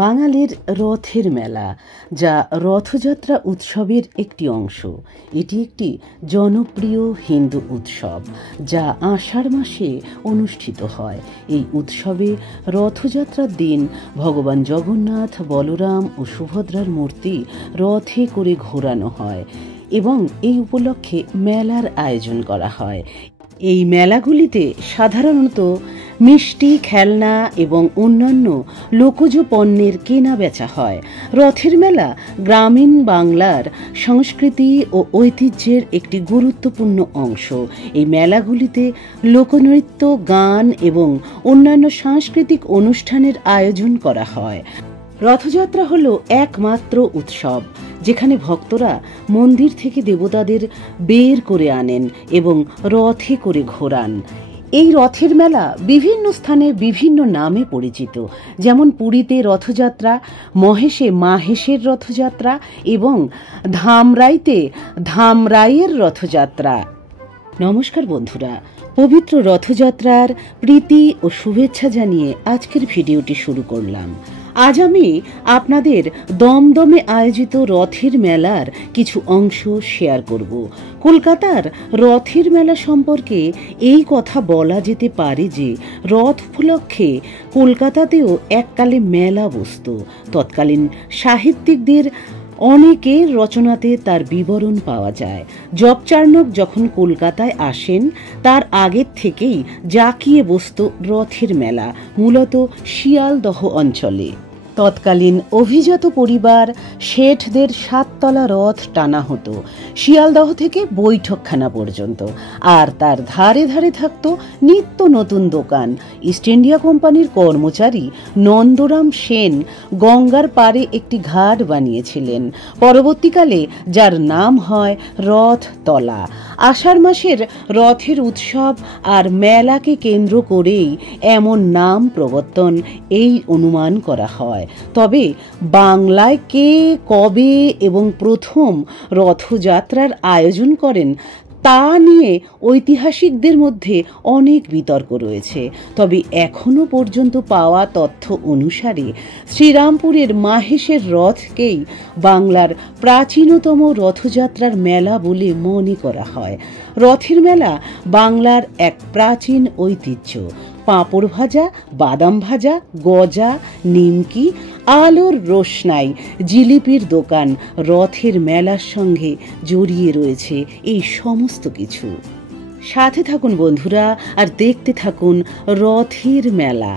বাঙালির রথের মেলা, যা রথযাত্রা উৎসবের একটি অংশ। এটি একটি জনপ্রিয় হিন্দু উৎসব যা আষাঢ় মাসে অনুষ্ঠিত হয়। এই উৎসবে রথযাত্রার দিন ভগবান জগন্নাথ, বলরাম ও সুভদ্রার মূর্তি রথে করে ঘোরানো হয় এবং এই উপলক্ষে মেলার আয়োজন করা হয়। এই মেলাগুলিতে সাধারণত মিষ্টি, খেলনা এবং অন্যান্য লোকজ পণ্যের কেনা বেচা হয়। রথের মেলা গ্রামীণ বাংলার সংস্কৃতি ও ঐতিহ্যের একটি গুরুত্বপূর্ণ অংশ। এই মেলাগুলিতে লোকনৃত্য, গান এবং অন্যান্য সাংস্কৃতিক অনুষ্ঠানের আয়োজন করা হয়। রথযাত্রা হল একমাত্র উৎসব যেখানে ভক্তরা মন্দির থেকে দেবতাদের বের করে আনেন এবং রথে করে ঘোরান। এই রথের মেলা বিভিন্ন স্থানে বিভিন্ন নামে পরিচিত, যেমন পুরীতে রথযাত্রা, মহেশে মাহেশের রথযাত্রা এবং ধামরাইতে ধামরাইয়ের রথযাত্রা। নমস্কার বন্ধুরা, পবিত্র রথযাত্রার প্রীতি ও শুভেচ্ছা জানিয়ে আজকের ভিডিওটি শুরু করলাম। আজ আমি আপনাদের দমদমে আয়োজিত রথের মেলার কিছু অংশ শেয়ার করব। কলকাতার রথের মেলা সম্পর্কে এই কথা বলা যেতে পারে যে রথ উপলক্ষে কলকাতাতেও এককালে মেলা বসত। তৎকালীন সাহিত্যিকদের অনেকের রচনাতে তার বিবরণ পাওয়া যায়। জগচার্ণক যখন কলকাতায় আসেন তার আগের থেকেই জাঁকিয়ে বসত রথের মেলা, মূলত শিয়ালদহ অঞ্চলে। তৎকালীন অভিজাত পরিবার শেঠদের 7 তলা রথ টানা হতো শিয়ালদহ থেকে বৈঠকখানা পর্যন্ত, আর তার ধারে ধারে থাকত নিত্য নতুন দোকান। ইস্ট ইন্ডিয়া কোম্পানির কর্মচারী নন্দরাম সেন গঙ্গার পাড়ে একটি ঘাট বানিয়েছিলেন, পরবর্তীকালে যার নাম হয় রথতলা। আষাঢ় মাসের রথের উৎসব আর মেলাকে কেন্দ্র করেই এমন নাম প্রবর্তন এই অনুমান করা হয়। তবে বাংলায় কে, কবে এবং প্রথম রথযাত্রার আয়োজন করেন তা নিয়ে ঐতিহাসিকদের মধ্যে অনেক বিতর্ক রয়েছে। তবে এখনো পর্যন্ত পাওয়া তথ্য অনুসারে শ্রীরামপুরের মাহেশের রথকেই বাংলার প্রাচীনতম রথযাত্রার মেলা বলে মনে করা হয়। রথের মেলা বাংলার এক প্রাচীন ঐতিহ্য। পাঁপড় ভাজা, বাদাম ভাজা, গজা, নিমকি, আলোর রোশনাই, জিলিপির দোকান, রথের মেলার সঙ্গে জড়িয়ে রয়েছে এই সমস্ত কিছু। সাথে থাকুন বন্ধুরা আর দেখতে থাকুন রথের মেলা।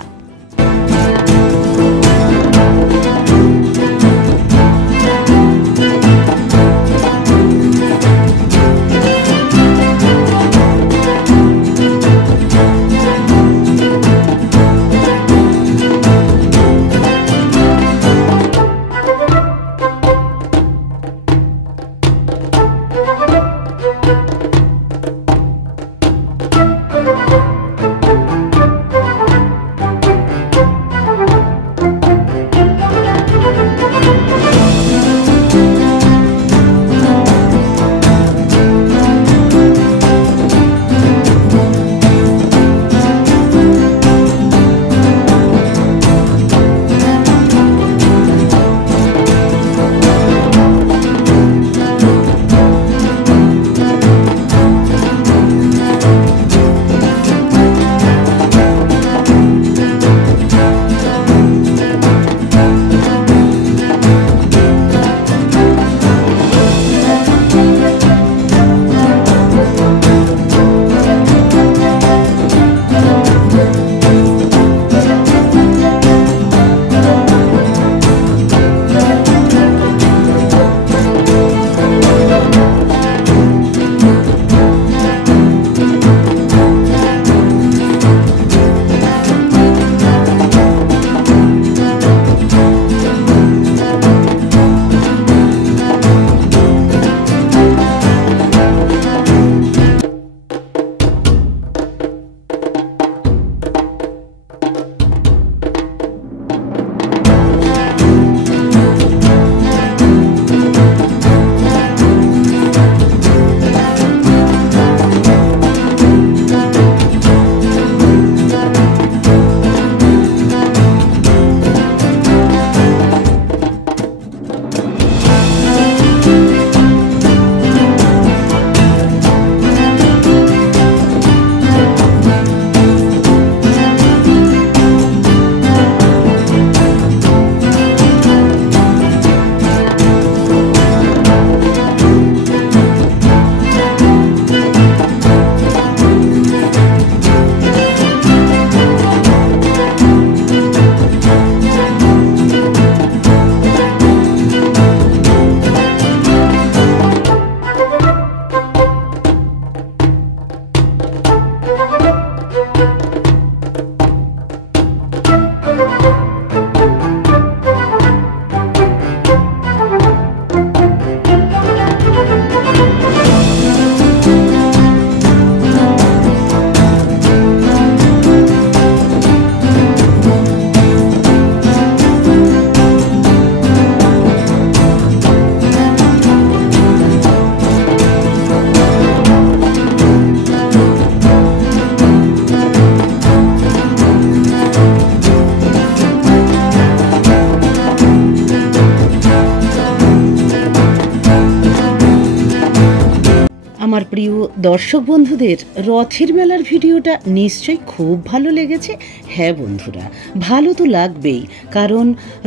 আমার প্রিয় দর্শক বন্ধুদের রথের মেলার ভিডিওটা নিশ্চয়ই খুব ভালো লেগেছে। হ্যাঁ বন্ধুরা, ভালো তো লাগবেই, কারণ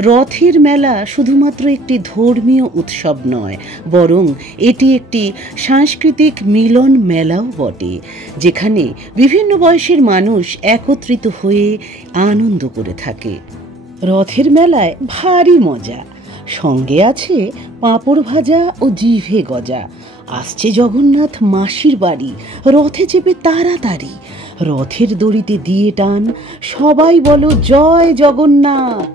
রথের মেলা শুধুমাত্র একটি ধর্মীয় উৎসব নয়, বরং এটি একটি সাংস্কৃতিক মিলন মেলাও বটে, যেখানে বিভিন্ন বয়সের মানুষ একত্রিত হয়ে আনন্দ করে থাকে। রথের মেলায় ভারী মজা, সঙ্গে আছে পাঁপড় ভাজা ও জিভে গজা। আসছে জগন্নাথ মাসির বাড়ি, রথে চেপে তাড়াতাড়ি, রথের দড়িতে দিয়ে টান, সবাই বলো জয় জগন্নাথ।